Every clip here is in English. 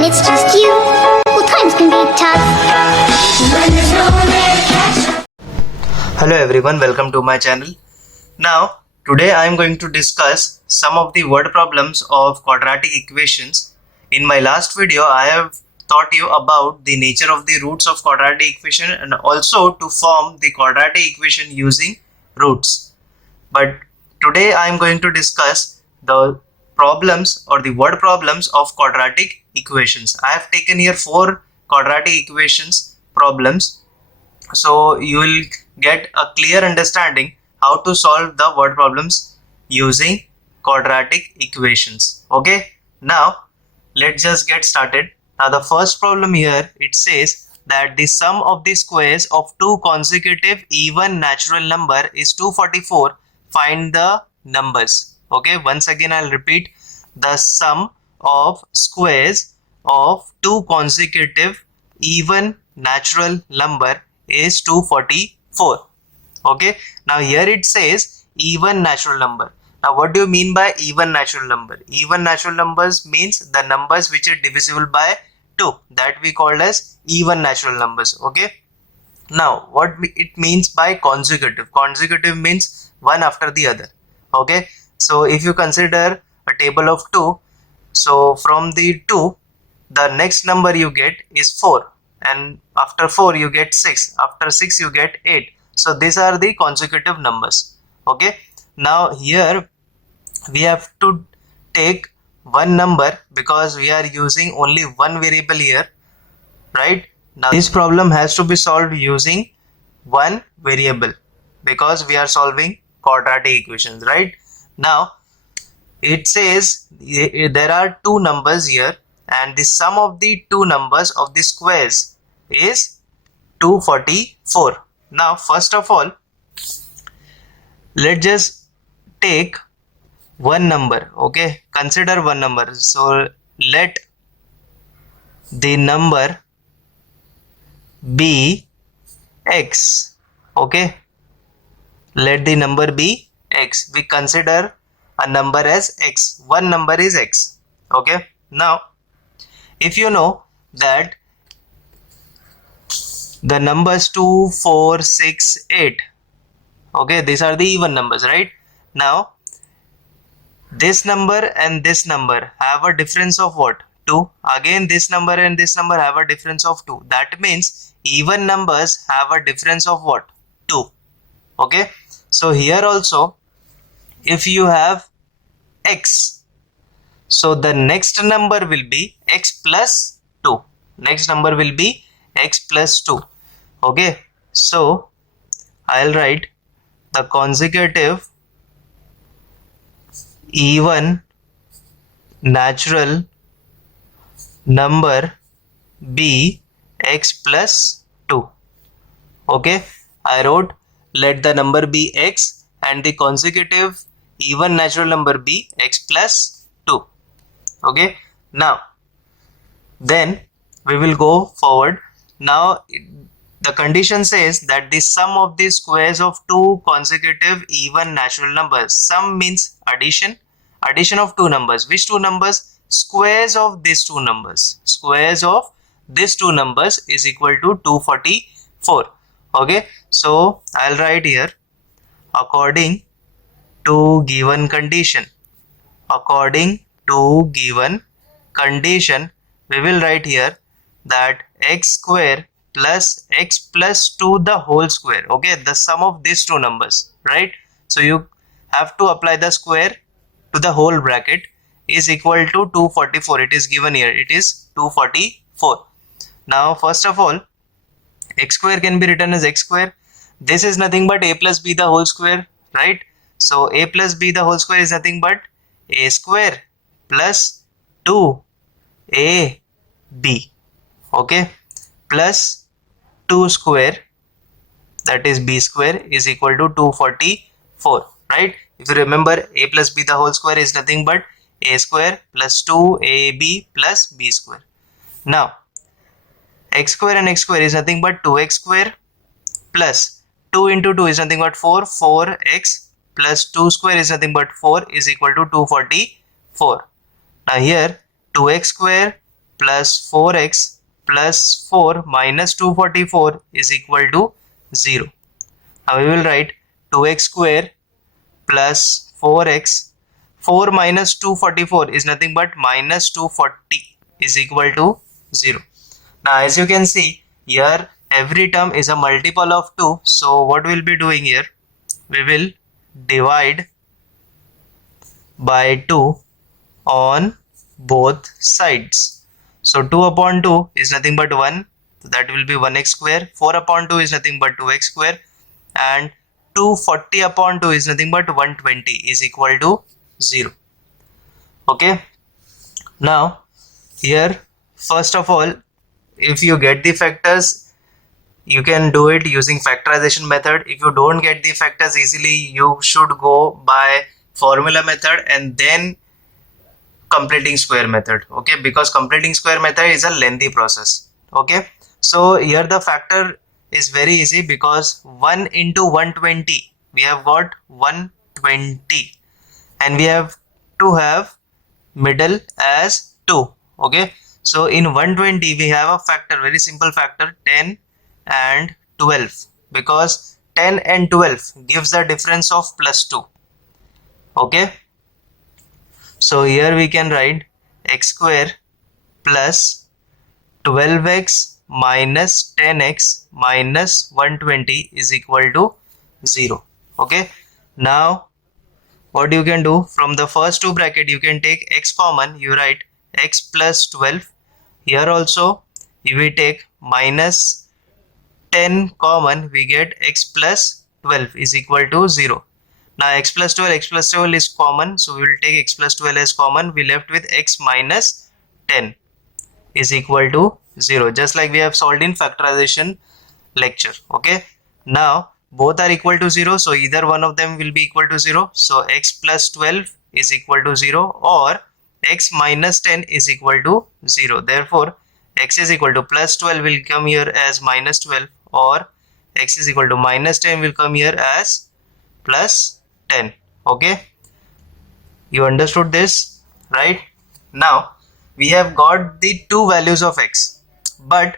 when it's just you. Well, times can be tough. When there's no one there to catch up. Hello everyone, welcome to my channel. Now, today I am going to discuss some of the word problems of quadratic equations. In my last video, I have taught you about the nature of the roots of quadratic equation and also to form the quadratic equation using roots. But today I am going to discuss the problems or the word problems of quadratic equations. I have taken here 4 quadratic equations problems, so you will get a clear understanding how to solve the word problems using quadratic equations. Okay, now let's just get started. Now the first problem here, it says that the sum of the squares of two consecutive even natural number is 244. Find the numbers. Okay, once again I'll repeat, the sum of squares of two consecutive even natural number is 244. Okay, now here it says even natural number. Now what do you mean by even natural number? Even natural numbers means the numbers which are divisible by 2, that we call as even natural numbers. Okay, now what it means by consecutive? Consecutive means one after the other. Okay, so if you consider a table of 2, so from the 2 the next number you get is 4, and after 4 you get 6, after 6 you get 8. So these are the consecutive numbers. Okay, now here we have to take one number because we are using only one variable here, right? Now this problem has to be solved using one variable because we are solving quadratic equations, right? Now it says there are two numbers here and the sum of the two numbers of the squares is 244. Now first of all, let's just take one number. Okay, consider one number. So let the number be x. Okay, let the number be x. We consider a number as x. One number is x. Okay, now if you know that the numbers 2, 4, 6, 8, okay, these are the even numbers, right? Now this number and this number have a difference of what? 2. Again this number and this number have a difference of 2. That means even numbers have a difference of what? 2. Okay, so here also if you have x, so the next number will be x plus 2. Next number will be x plus 2. Okay, so I'll write the consecutive even natural number be x plus 2. Okay, I wrote let the number be x and the consecutive even natural number be x plus 2. Okay, now then we will go forward. Now the condition says that the sum of the squares of two consecutive even natural numbers. Sum means addition. Addition of two numbers. Which two numbers? Squares of these two numbers. Squares of these two numbers is equal to 244. Okay, so I'll write here according to given condition. According to given condition, we will write here that x square plus x plus 2 the whole square. Okay, the sum of these two numbers, right? So you have to apply the square to the whole bracket is equal to 244. It is given here, it is 244. Now first of all, x square can be written as x square. This is nothing but a plus b the whole square, right? So a plus b the whole square is nothing but a square plus 2ab, okay, plus 2 square, that is b square, is equal to 244, right? If you remember, a plus b the whole square is nothing but a square plus 2ab plus b square. Now x square and x square is nothing but 2x square plus 2 into 2 is nothing but 4, 4x plus 2 square is nothing but 4 is equal to 244. Now here 2x square plus 4x plus 4 minus 244 is equal to 0. Now we will write 2x square plus 4x. 4 minus 244 is nothing but minus 240 is equal to 0. Now as you can see here, every term is a multiple of 2. So what we'll be doing here, we will divide by 2 on both sides. So 2 upon 2 is nothing but 1. So that will be 1x square. 4 upon 2 is nothing but 2x square. And 240 upon 2 is nothing but 120 is equal to 0. Okay. Now here, first of all, if you get the factors, you can do it using factorization method. If you don't get the factors easily, you should go by formula method and then completing square method. Okay, because completing square method is a lengthy process. Okay, so here the factor is very easy because 1 into 120, we have got 120 and we have to have middle as 2. Okay, so in 120 we have a factor, very simple factor, 10 and 12, because 10 and 12 gives the difference of plus 2. Okay, so here we can write x square plus 12x minus 10x minus 120 is equal to 0. Okay, now what you can do, from the first two bracket you can take x common, you write x plus 12. Here also if we take minus 10 common, we get x plus 12 is equal to 0. Now x plus 12 is common, so we will take x plus 12 as common. We left with x minus 10 is equal to 0, just like we have solved in factorization lecture. Okay, now both are equal to 0, so either one of them will be equal to 0. So x plus 12 is equal to 0 or x minus 10 is equal to 0. Therefore x is equal to plus 12 will come here as minus 12, or x is equal to minus 10 will come here as plus 10. Okay, you understood this, right? Now we have got the two values of x, but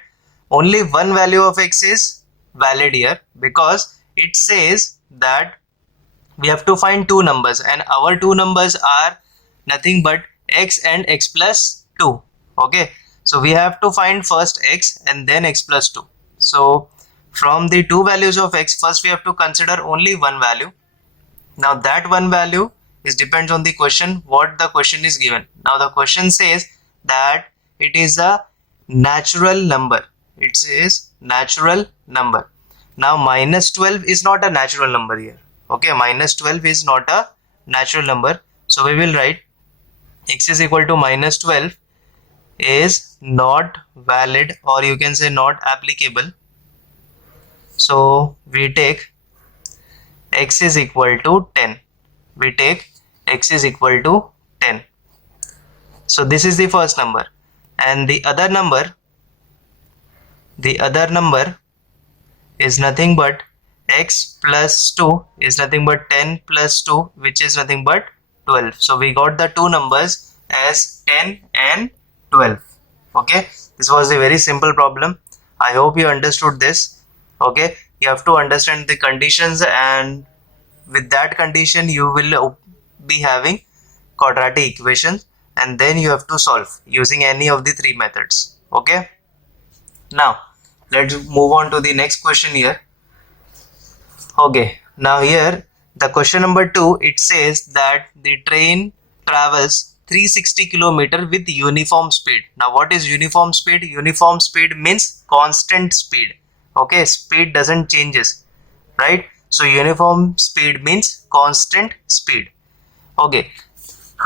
only one value of x is valid here because it says that we have to find two numbers and our two numbers are nothing but x and x plus 2. Okay, so we have to find first x and then x plus 2. So from the two values of x, first we have to consider only one value. Now that one value is depends on the question, what the question is given. Now the question says that it is a natural number. It says natural number. Now minus 12 is not a natural number here. Okay, minus 12 is not a natural number. So we will write x is equal to minus 12 is not valid, or you can say not applicable. So we take x is equal to 10. We take x is equal to 10. So this is the first number, and the other number is nothing but x plus 2 is nothing but 10 plus 2, which is nothing but 12. So we got the two numbers as 10 and 12. Okay, this was a very simple problem. I hope you understood this. Okay, you have to understand the conditions, and with that condition you will be having quadratic equations, and then you have to solve using any of the three methods. Okay, now let's move on to the next question here. Okay, now here the question number 2, it says that the train travels 360 km with uniform speed. Now what is uniform speed? Uniform speed means constant speed. Okay, speed doesn't changes, right? So uniform speed means constant speed. Okay,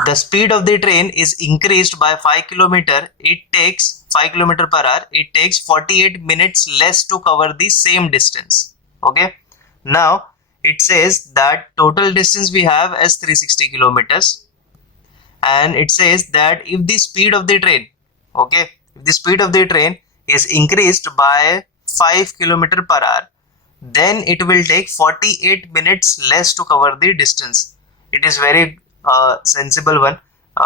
the speed of the train is increased by 5 km. It takes 5 km per hour. It takes 48 minutes less to cover the same distance. Okay, now it says that total distance we have as 360 kilometers, and it says that if the speed of the train, okay, if the speed of the train is increased by 5 km per hour, then it will take 48 minutes less to cover the distance. It is very sensible one.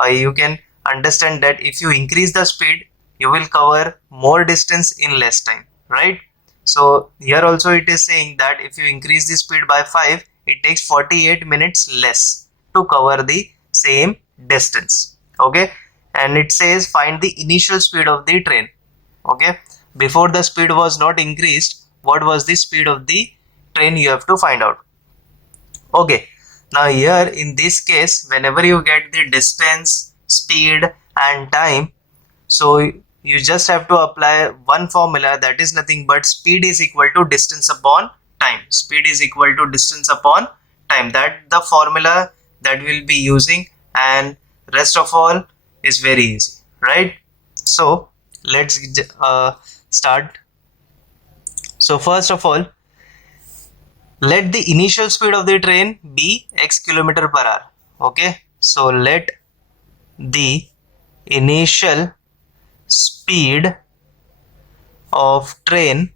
You can understand that if you increase the speed, you will cover more distance in less time, right? So here also it is saying that if you increase the speed by 5, it takes 48 minutes less to cover the same distance. Okay, and it says find the initial speed of the train. Okay, before the speed was not increased, what was the speed of the train, you have to find out. Okay, now here in this case, whenever you get the distance, speed and time, so you just have to apply one formula, that is nothing but speed is equal to distance upon time. Speed is equal to distance upon time. That the formula that we'll be using, and rest of all is very easy, right? So let's start. So first of all, let the initial speed of the train be x kilometer per hour. Okay, so let the initial speed of train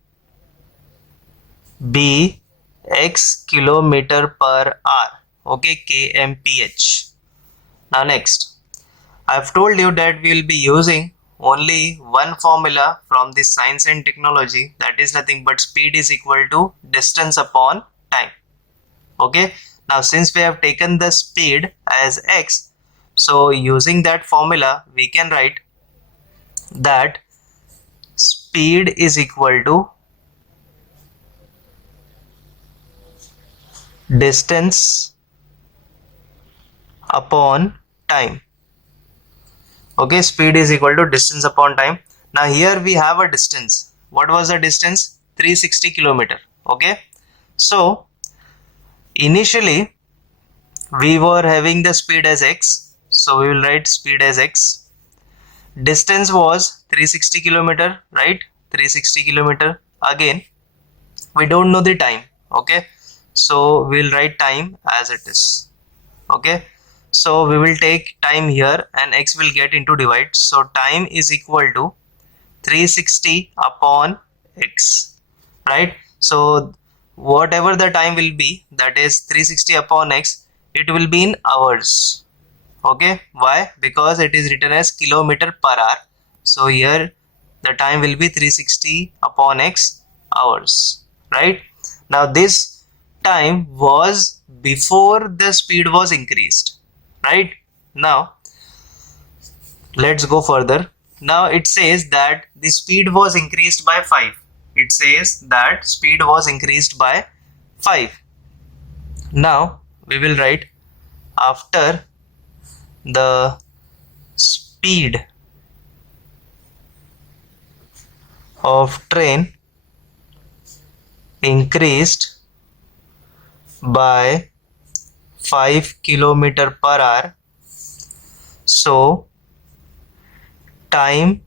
be x kilometer per hour. Okay, kmph. Now next, I've told you that we will be using only one formula from the science and technology, that is nothing but speed is equal to distance upon time. Okay, now since we have taken the speed as x, so using that formula we can write that speed is equal to distance upon time. Okay, speed is equal to distance upon time. Now here we have a distance. What was the distance? 360 kilometer. Okay, so initially we were having the speed as x, so we will write speed as x. Distance was 360 kilometer, right? 360 kilometer. Again, we don't know the time. Okay, so we'll write time as it is. Okay, so we will take time here and x will get into divide. So time is equal to 360 upon x, right? So whatever the time will be, that is 360 upon x, it will be in hours. Okay, why? Because it is written as kilometer per hour. So here the time will be 360 upon x hours, right? Now this time was before the speed was increased, right? Now let's go further. Now it says that the speed was increased by 5. It says that speed was increased by 5. Now we will write after the speed of train increased by 5 kilometer per hour, so time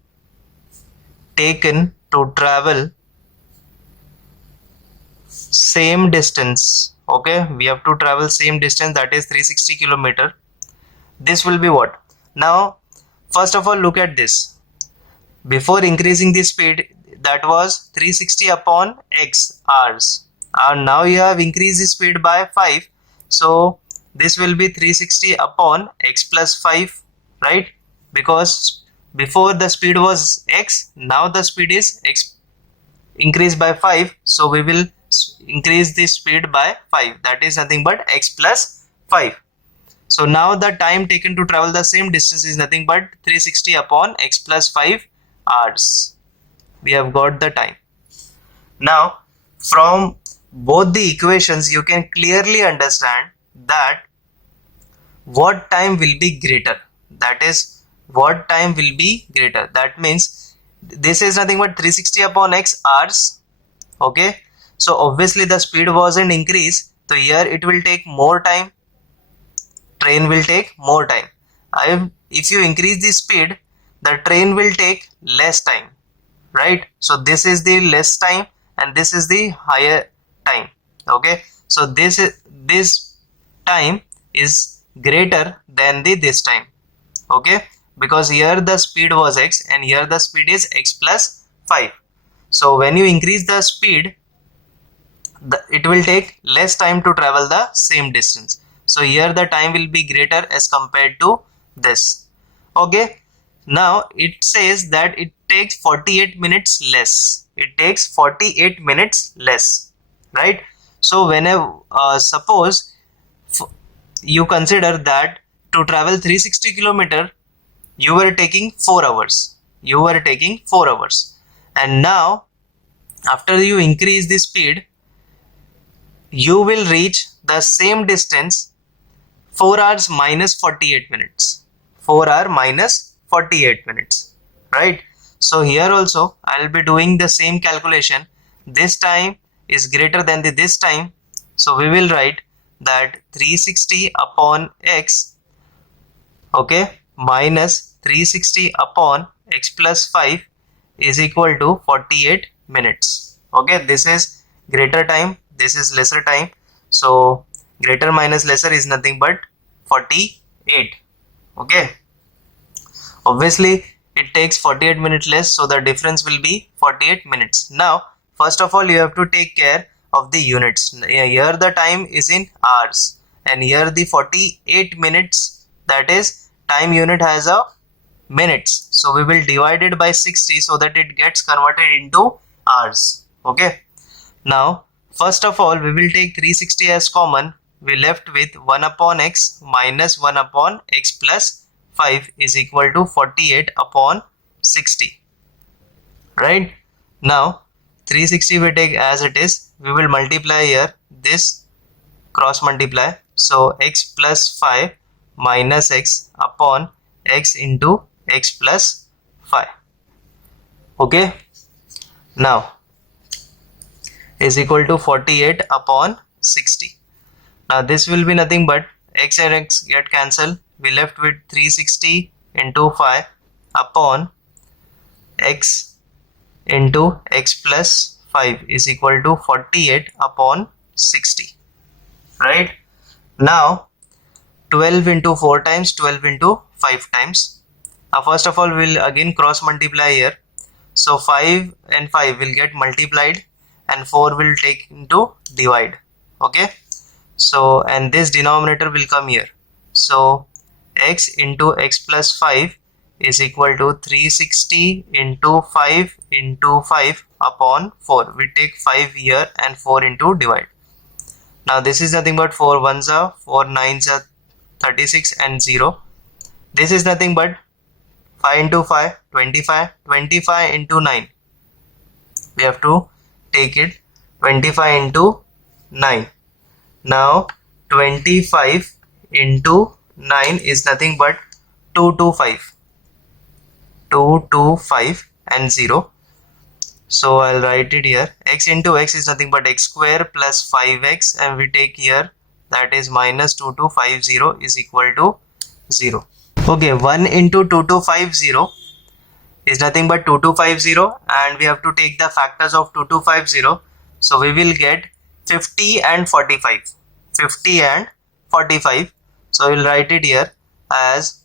taken to travel same distance. Okay, we have to travel same distance, that is 360 kilometer. This will be what? Now first of all, look at this. Before increasing the speed, that was 360 upon x hours, and now you have increased the speed by 5, so this will be 360 upon x plus 5, right? Because before the speed was x, now the speed is x increased by 5, so we will increase the speed by 5, that is nothing but x plus 5. So now the time taken to travel the same distance is nothing but 360 upon x plus 5 hours. We have got the time. Now from both the equations you can clearly understand that what time will be greater. That is, what time will be greater. That means this is nothing but 360 upon x hours. Okay, so obviously the speed wasn't increased, so here it will take more time. Train will take more time. If you increase the speed, the train will take less time, right? So this is the less time and this is the higher time. Okay, so this time is greater than this time. Okay, because here the speed was x and here the speed is x plus 5. So when you increase the speed, it will take less time to travel the same distance. So here the time will be greater as compared to this. Okay, Now it says that it takes 48 minutes less. It takes 48 minutes less, right? So whenever suppose you consider that to travel 360 kilometer you were taking 4 hours. You were taking 4 hours. And now after you increase the speed, you will reach the same distance 4 hours minus 48 minutes. 4 hour minus 48 minutes, right? So here also I'll be doing the same calculation. This time is greater than this time. So we will write that 360 upon x, okay, minus 360 upon x plus 5 is equal to 48 minutes. Okay, this is greater time, this is lesser time. So greater minus lesser is nothing but 48. Okay, obviously it takes 48 minutes less, so the difference will be 48 minutes. Now first of all you have to take care of the units. Here the time is in hours and here the 48 minutes, that is time unit has a minutes, so we will divide it by 60 so that it gets converted into hours. Okay, now first of all we will take 360 as common. We left with 1 upon x minus 1 upon x plus 5 is equal to 48 upon 60, right? Now 360 we take as it is. We will multiply here, this cross multiply, so x plus 5 minus x upon x into x plus 5. Okay, now is equal to 48 upon 60. Now this will be nothing but x and x get cancelled. We left with 360 into 5 upon x into x plus 5 is equal to 48 upon 60, right? Now 12 into 4 times, 12 into 5 times. First of all we will again cross multiply here. So 5 and 5 will get multiplied and 4 will take into divide. Okay, so and this denominator will come here. So x into x plus 5 is equal to 360 into 5 into 5 upon 4. We take 5 here and 4 into divide. Now this is nothing but 4 ones are 4 nines are 36 and 0. This is nothing but 5 into 5 25, 25 into 9. We have to take it 25 into 9. Now 25 into 9 is nothing but 225. 225 and 0. So I'll write it here. X into x is nothing but x square plus 5x, and we take here that is minus 2250 is equal to 0. Okay, 1 into 2250 is nothing but 2250, and we have to take the factors of 2250. So we will get 50 and 45. 50 and 45. So we'll write it here as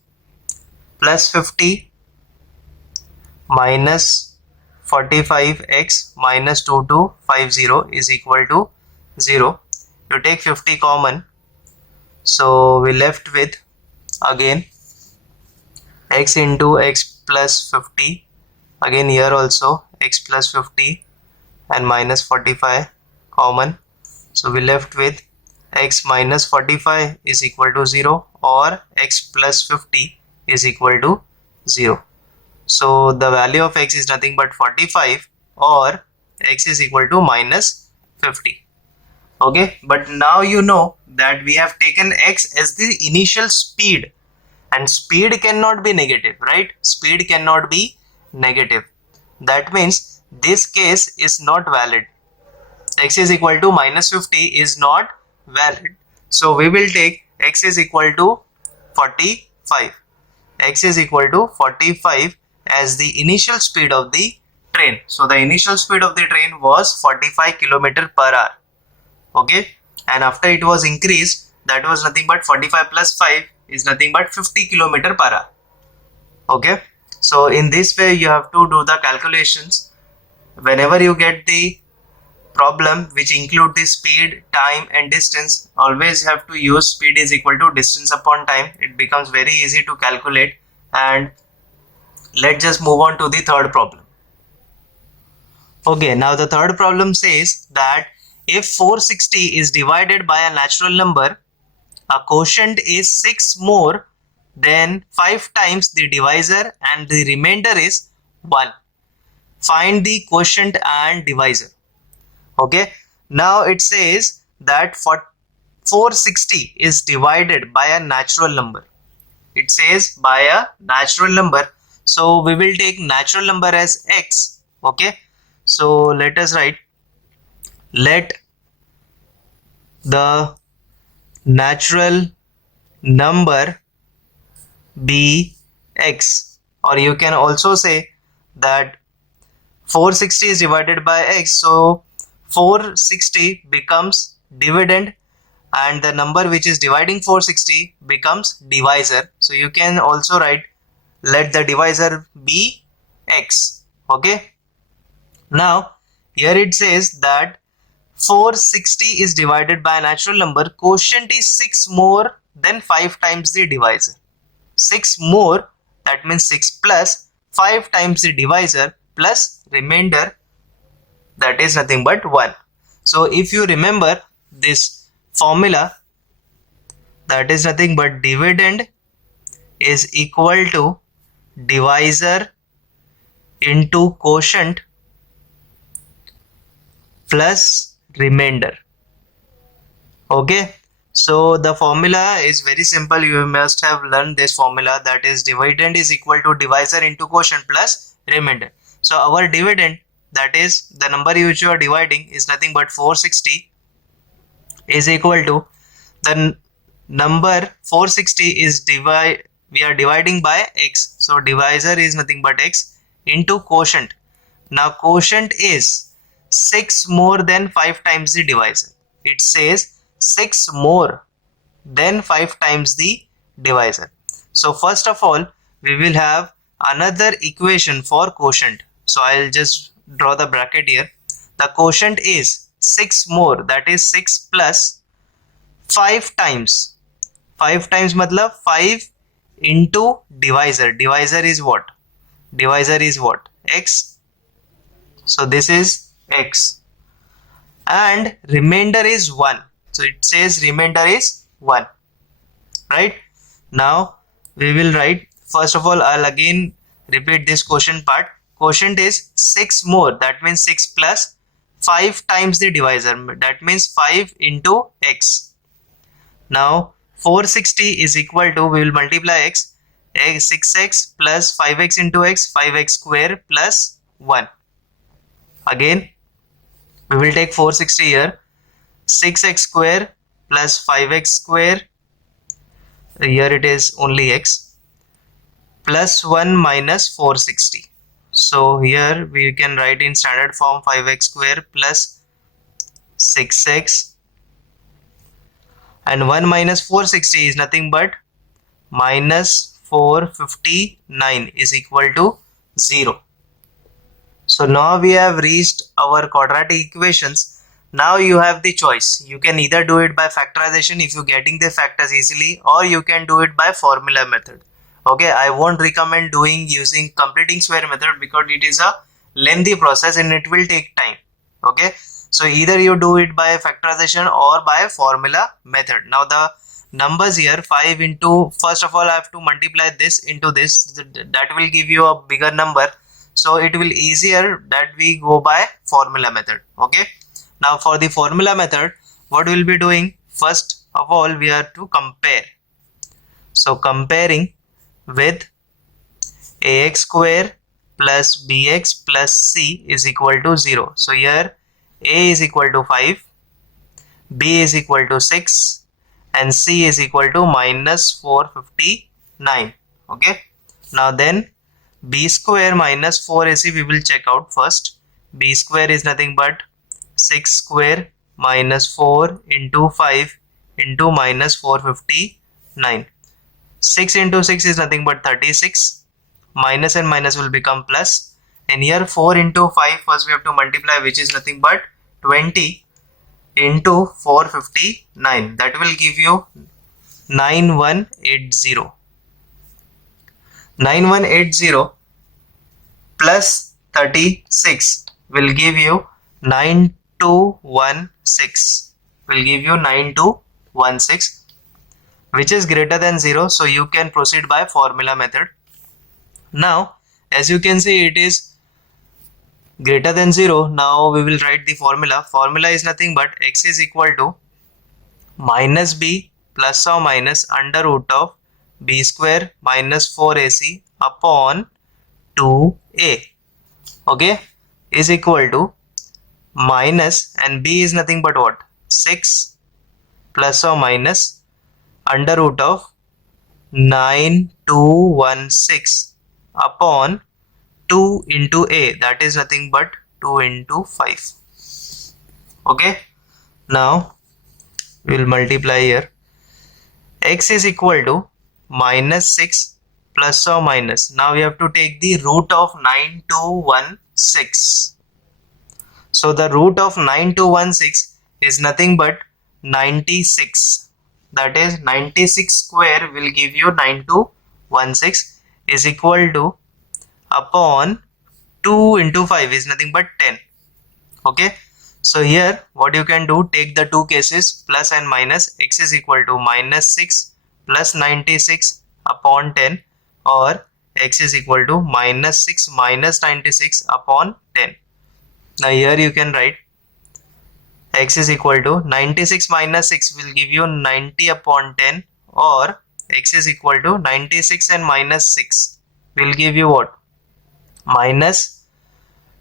plus 50 minus 45x minus 2250 is equal to 0. You take 50 common, so we left with again x into x plus 50, again here also x plus 50 and minus 45 common, so we left with x minus 45 is equal to 0 or x plus 50 is equal to 0. So the value of x is nothing but 45 or x is equal to minus 50. Okay, but now you know that we have taken x as the initial speed, and speed cannot be negative, right? Speed cannot be negative. That means this case is not valid. X is equal to minus 50 is not valid. So we will take x is equal to 45. X is equal to 45 as the initial speed of the train. So the initial speed of the train was 45 km per hour. Okay, and after it was increased, that was nothing but 45 plus 5 is nothing but 50 km per hour. Okay, so in this way you have to do the calculations. Whenever you get the problem which include the speed, time and distance, always have to use speed is equal to distance upon time. It becomes very easy to calculate, and Let's just move on to the third problem. Okay, now the third problem says that if 460 is divided by a natural number, a quotient is 6 more than 5 times the divisor and the remainder is 1. Find the quotient and divisor. Okay, now it says that 460 is divided by a natural number. It says by a natural number. So we will take natural number as x. Okay, so let us write, let the natural number be x, or you can also say that 460 is divided by x, so 460 becomes dividend and the number which is dividing 460 becomes divisor. So you can also write let the divisor be x. Okay, now here it says that 460 is divided by a natural number, quotient is 6 more than 5 times the divisor. 6 more, that means 6 plus 5 times the divisor plus remainder, that is nothing but 1. So if you remember this formula, that is nothing but dividend is equal to divisor into quotient plus remainder. Okay, so the formula is very simple. You must have learned this formula, that is dividend is equal to divisor into quotient plus remainder. So our dividend, that is the number which you are dividing, is nothing but 460 is equal to the number 460 is we are dividing by x, so divisor is nothing but x into quotient. Now quotient is 6 more than 5 times the divisor. It says 6 more than 5 times the divisor. So first of all we will have another equation for quotient. So I'll just draw the bracket here. The quotient is 6 more, that is 6 plus 5 times. 5 times matlab 5 into divisor. Divisor is what? Divisor is what? X. So this is x. And remainder is 1. So it says remainder is 1. Right? Now we will write, first of all I'll again repeat this quotient part. Quotient is 6 more, that means 6 plus 5 times the divisor, that means 5 into x. Now 460 is equal to, we will multiply x, 6x plus 5x into x, 5x square plus 1. Again we will take 460 here, 6x square plus 5x square, here it is only x, plus 1 minus 460. So here we can write in standard form 5x square plus 6x, and 1 minus 460 is nothing but minus 459 is equal to 0. So now we have reached our quadratic equations. Now you have the choice. You can either do it by factorization if you're getting the factors easily, or you can do it by formula method. Okay, I won't recommend doing using completing square method because it is a lengthy process and it will take time. Okay, so either you do it by factorization or by formula method. Now the numbers here, 5 into, first of all I have to multiply this into this, that will give you a bigger number. So it will easier that we go by formula method. Okay, now for the formula method, what we'll be doing, first of all we have to compare. So comparing with ax square plus bx plus c is equal to 0. So here a is equal to 5, b is equal to 6 and c is equal to minus 459. Okay, now then b square minus 4ac we will check out first. B square is nothing but 6 square minus 4 into 5 into minus 459. 6 into 6 is nothing but 36. Minus and minus will become plus. And here 4 into 5 first we have to multiply, which is nothing but 20 into 459. That will give you 9180. 9180. plus 36 will give you 9216. Will give you 9216, which is greater than 0. So you can proceed by formula method. Now, as you can see, it is greater than 0. Now we will write the formula. Formula is nothing but x is equal to minus b plus or minus under root of b square minus 4ac upon 2a. Okay, is equal to minus, and b is nothing but what? 6 plus or minus under root of 9216 upon 2 into a, that is nothing but 2 into 5. Okay, now we will multiply here. X is equal to minus 6 plus or minus, now we have to take the root of 9216. So the root of 9216 is nothing but 96. That is 96 square will give you 9216 is equal to upon 2 into 5 is nothing but 10. Okay. So here what you can do, take the two cases plus and minus. X is equal to minus 6 plus 96 upon 10, or x is equal to minus 6 minus 96 upon 10. Now here you can write x is equal to 96 minus 6 will give you 90 upon 10, or x is equal to 96 and minus 6 will give you what? Minus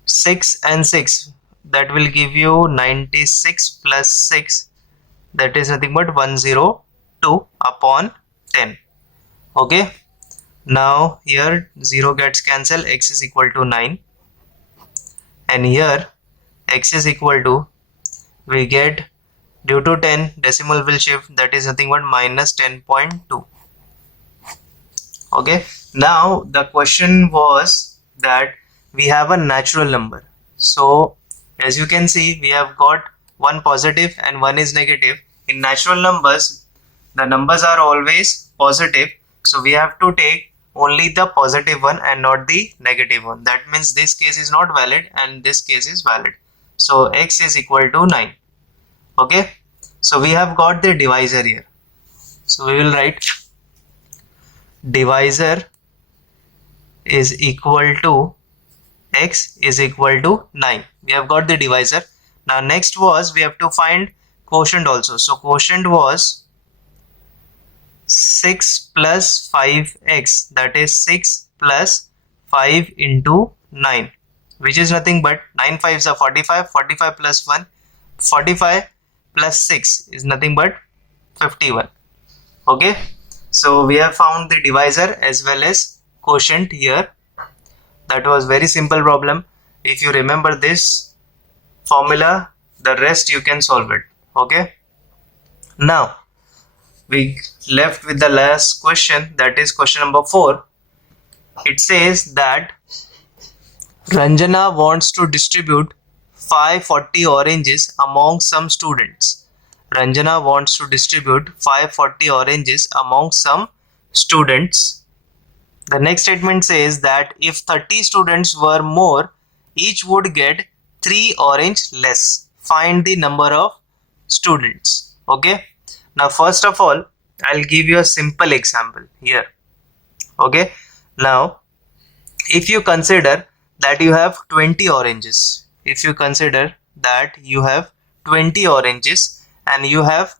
6 and 6, that will give you 96 plus 6, that is nothing but 102 upon 10. Okay, now here 0 gets cancelled, x is equal to 9, and here x is equal to, we get due to 10 decimal will shift, that is nothing but minus 10.2. Okay, now the question was that we have a natural number. So as you can see, we have got one positive and one is negative. In natural numbers, the numbers are always positive, so we have to take only the positive one and not the negative one. That means this case is not valid and this case is valid. So x is equal to 9. Okay, so we have got the divisor here. So we will write divisor is equal to x is equal to 9. We have got the divisor. Now next was we have to find quotient also. So quotient was 6 plus 5x, that is 6 plus 5 into 9, which is nothing but 9 5s are 45, 45 plus 1, 45 plus 6 is nothing but 51. Okay, so we have found the divisor as well as quotient here. That was very simple problem. If you remember this formula, the rest you can solve it. Okay, now we left with the last question, that is question number 4. It says that Ranjana wants to distribute 540 oranges among some students. Ranjana wants to distribute 540 oranges among some students. The next statement says that if 30 students were more, each would get 3 orange less. Find the number of students. Okay, now first of all I'll give you a simple example here. Okay, now if you consider that you have 20 oranges, if you consider that you have 20 oranges and you have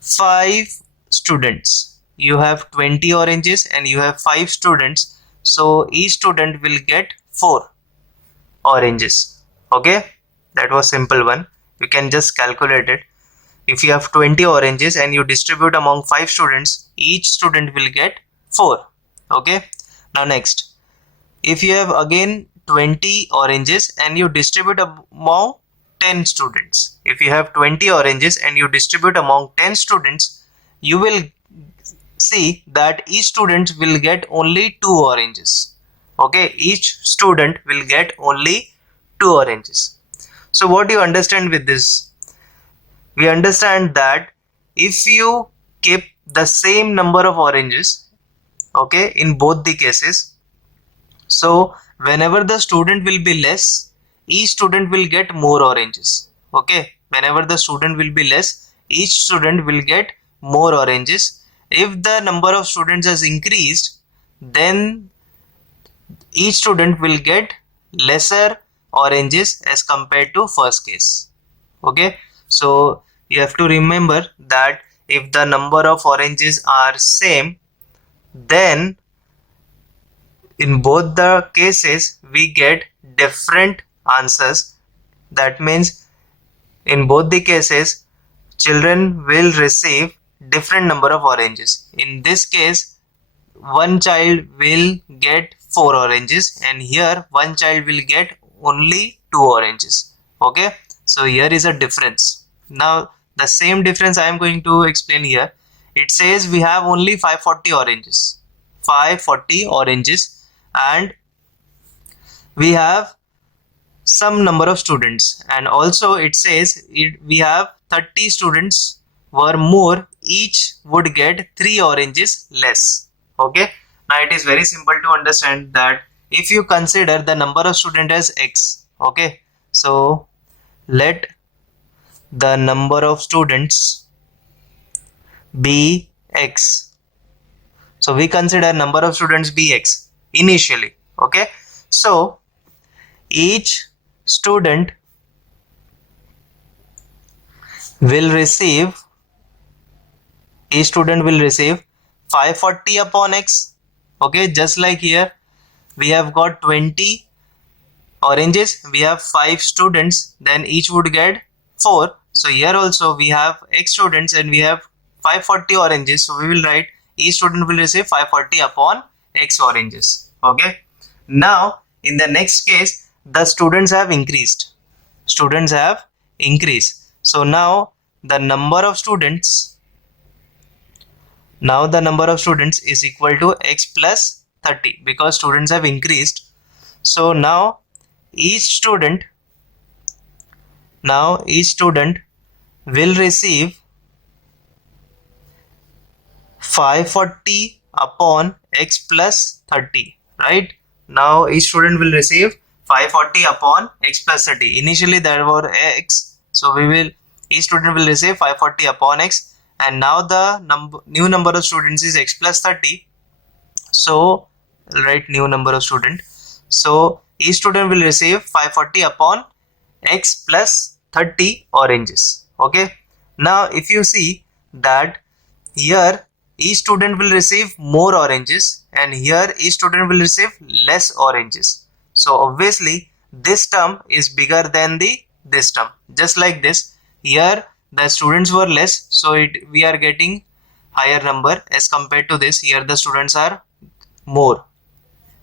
5 students, you have 20 oranges and you have 5 students, so each student will get 4 oranges. Okay, that was simple one. You can just calculate it. If you have 20 oranges and you distribute among 5 students, each student will get 4. Okay, now next, if you have again 20 oranges and you distribute among 10 students, if you have 20 oranges and you distribute among 10 students, you will see that each student will get only 2 oranges. Okay, each student will get only 2 oranges. So what do you understand with this? We understand that if you keep the same number of oranges, okay, in both the cases, so whenever the student will be less, each student will get more oranges. Okay, whenever the student will be less, each student will get more oranges. If the number of students has increased, then each student will get lesser oranges as compared to first case. Okay, so you have to remember that if the number of oranges are same, then in both the cases we get different answers. That means in both the cases children will receive different number of oranges. In this case, one child will get 4 oranges, and here one child will get only 2 oranges. Okay, so here is a difference. Now the same difference I am going to explain here. It says we have only 540 oranges, and we have some number of students, and also it says we have 30 students were more, each would get 3 oranges less. Okay, now it is very simple to understand that if you consider the number of students as x. Okay, so let the number of students be x. So we consider number of students be x initially. Okay, so each student will receive 540 upon x. Okay, just like here we have got 20 oranges, we have 5 students, then each would get 4. So here also we have x students and we have 540 oranges, so we will write each student will receive 540 upon x oranges. Okay, now in the next case the students have increased. So now the number of students is equal to x plus 30 because students have increased. So now each student will receive 540 upon x plus 30, right? Now each student will receive 540 upon x plus 30. Initially there were x, so each student will receive 540 upon x, and now the new number of students is x plus 30. So write new number of student. So each student will receive 540 upon x plus 30 oranges. Okay, now if you see that here each student will receive more oranges and here each student will receive less oranges. So obviously this term is bigger than this term. Just like this, here the students were less, so we are getting higher number as compared to this. Here the students are more.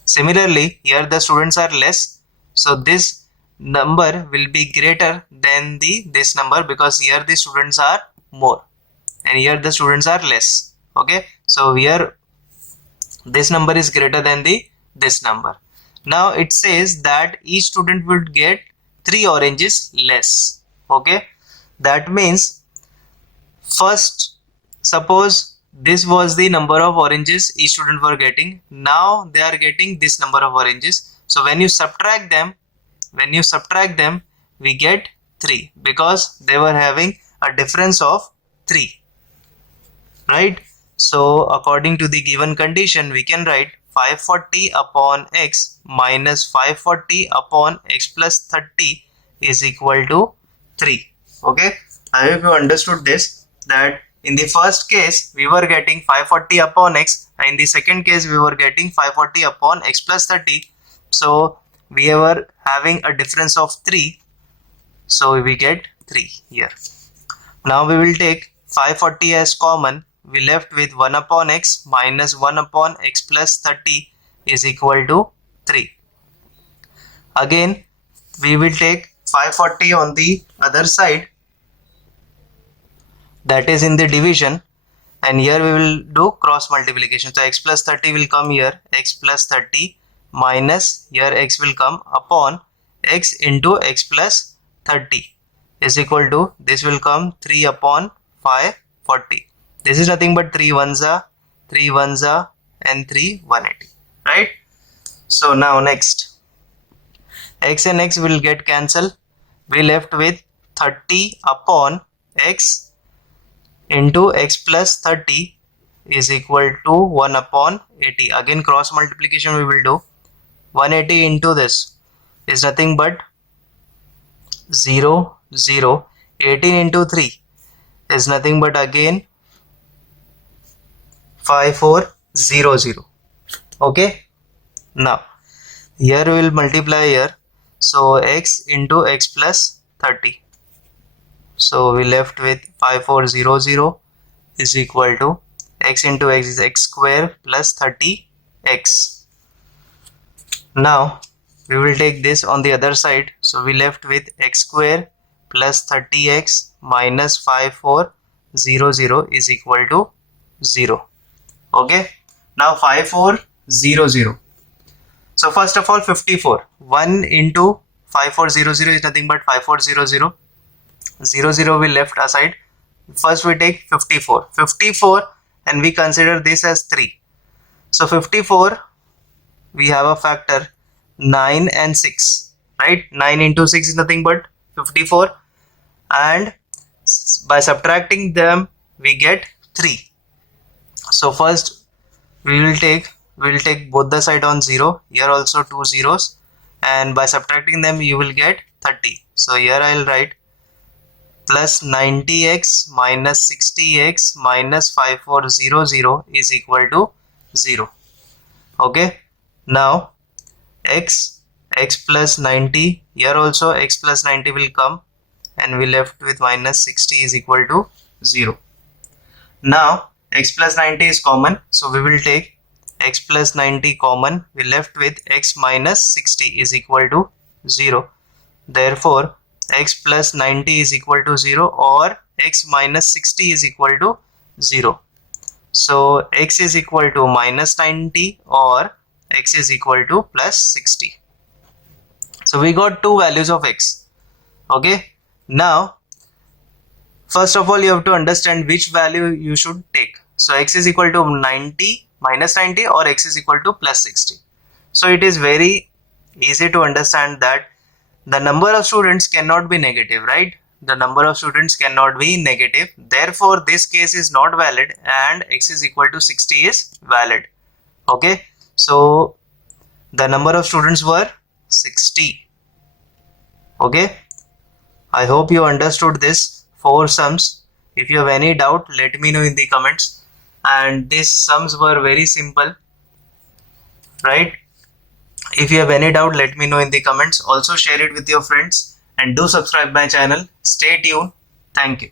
Similarly, here the students are less, so this number will be greater than this number because here the students are more and here the students are less. Okay, so here this number is greater than this number. Now it says that each student would get 3 oranges less. Okay, that means first, suppose this was the number of oranges each student were getting. Now they are getting this number of oranges. So when you subtract them, we get 3 because they were having a difference of 3, right? So according to the given condition, we can write 540 upon x minus 540 upon x plus 30 is equal to 3. Okay, I hope you understood this, that in the first case we were getting 540 upon x, and in the second case we were getting 540 upon x plus 30. So we were having a difference of 3, so we get 3 here. Now we will take 540 as common. We left with 1 upon x minus 1 upon x plus 30 is equal to 3. Again we will take 540 on the other side, that is in the division, and here we will do cross multiplication. So x plus 30 will come here, x plus 30 minus here x will come upon x into x plus 30 is equal to, this will come 3 upon 540. This is nothing but 3 ones are 3 180, right? So now next, x and x will get cancelled. We left with 30 upon x into x plus 30 is equal to 1 upon 80. Again cross multiplication we will do. 180 into this is nothing but 0, 0. 18 into 3 is nothing but again 5400. Okay, now here we will multiply here, so x into x plus 30, so we left with 5400 is equal to x into x is x square plus 30x. Now we will take this on the other side, so we left with x square plus 30x minus 5400 is equal to 0. Okay, now 5400. So first of all 54, 1 into 5400 is nothing but 5400. 00 we left aside. First we take 54 and we consider this as 3. So 54 we have a factor 9 and 6, right? 9 into 6 is nothing but 54, and by subtracting them we get 3. So first we will take both the side on 0, here also 2 zeros, and by subtracting them you will get 30. So here I will write plus 90x minus 60x minus 5400 is equal to 0. Okay, now x plus 90, here also x plus 90 will come, and we left with minus 60 is equal to 0. Now x plus 90 is common, so we will take x plus 90 common. We left with x minus 60 is equal to 0. Therefore x plus 90 is equal to 0, or x minus 60 is equal to 0. So x is equal to minus 90 or x is equal to plus 60. So we got two values of x. Okay, now first of all you have to understand which value you should take. So x is equal to 90 minus 90 or x is equal to plus 60. So it is very easy to understand that the number of students cannot be negative, right? The number of students cannot be negative. Therefore this case is not valid and x is equal to 60 is valid. Okay, so the number of students were 60. Okay, I hope you understood this 4 sums. If you have any doubt, let me know in the comments. And these sums were very simple, right? If you have any doubt, let me know in the comments. Also share it with your friends and do subscribe my channel. Stay tuned. Thank you.